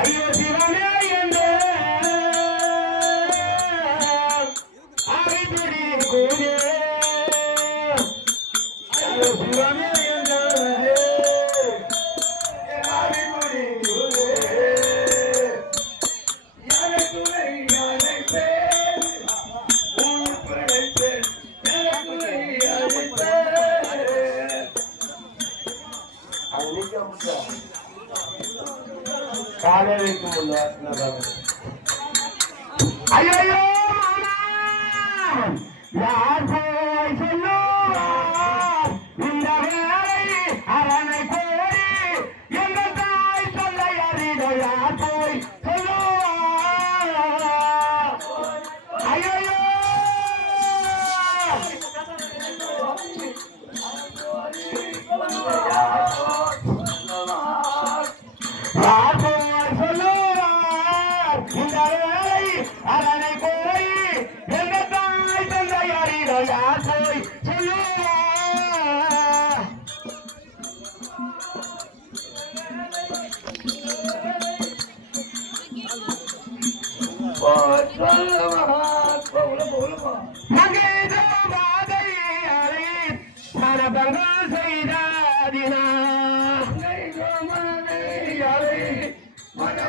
ஐயோ சிவமே ஐயோ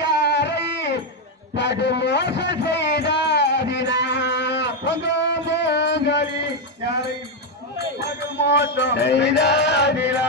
யாரை படுமோச செய்தாதினா பங்கோமோங்காலி யாரை படுமோச செய்தாதினா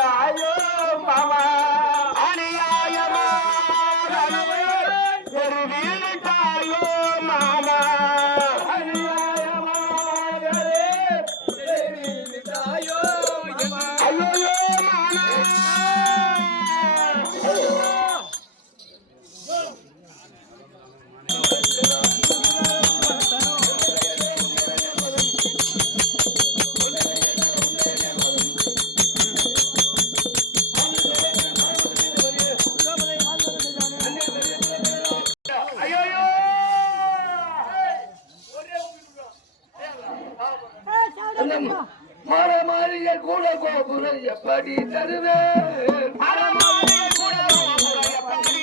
చాయో మావా தருவேன் மரமாறிய கூட கோபுரம் எப்படி தருவேன்? மரமாறிய கூட கோபுரம் எப்படி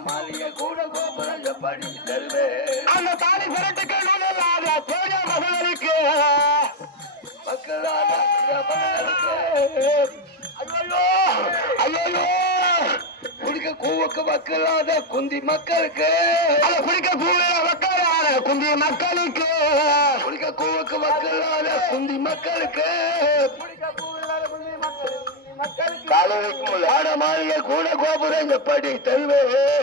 மாளிகை கூட கோபுரம் எப்படி தருவேன் அந்த தாலி சரட்டுக்கு நூலாக தேட மகளுக்கு மக்களுக்கு ஐயோ! ஐயோ! குடிக்க கூவக்கு மக்களாக குந்தி மக்களுக்கு. அத குடிக்க கூட மக்களான குந்தி மக்களுக்கு. குடிக்க கூவக்கு மக்களாக குந்தி மக்களுக்கு. மாட மாளிகை கூட கோபுரம் எப்படி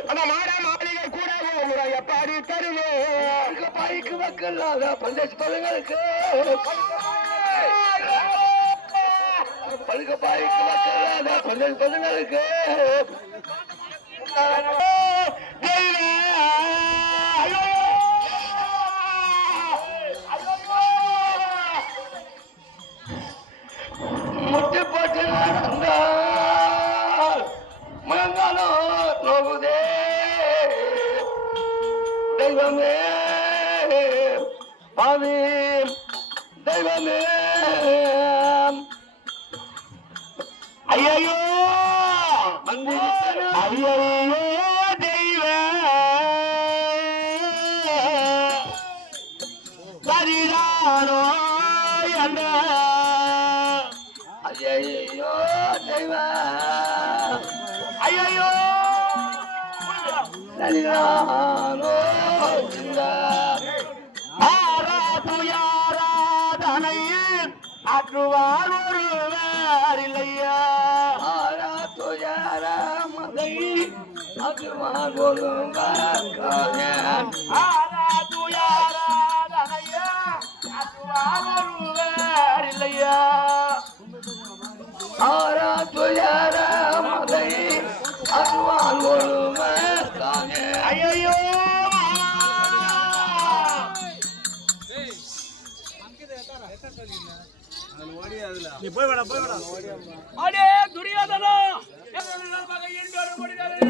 அந்த மாட மாளிகை கூட கோபுரம் எப்படி பழுக்க பாய்க்கு மக்களாக பந்தேஷ் பழங்களுக்கு பழுக்க பாய்க்கு மக்களாக பந்தேஷ் பழங்களுக்கு ஐயோ மந்திரித்தன ஐயோ தெய்வ! சரிதானோ என்ற ஐயையோ தெய்வ! ஐயோ சரிதானோ இந்த ஆராதுயாராதனையில் ஒருவர் இல்லையா? மதை ஒருவர் இல்லையா ஆரா துயர மதை அதுவான் ஒருவன் காணேன் ஐயோ அடே துரியோதனா! பகையின்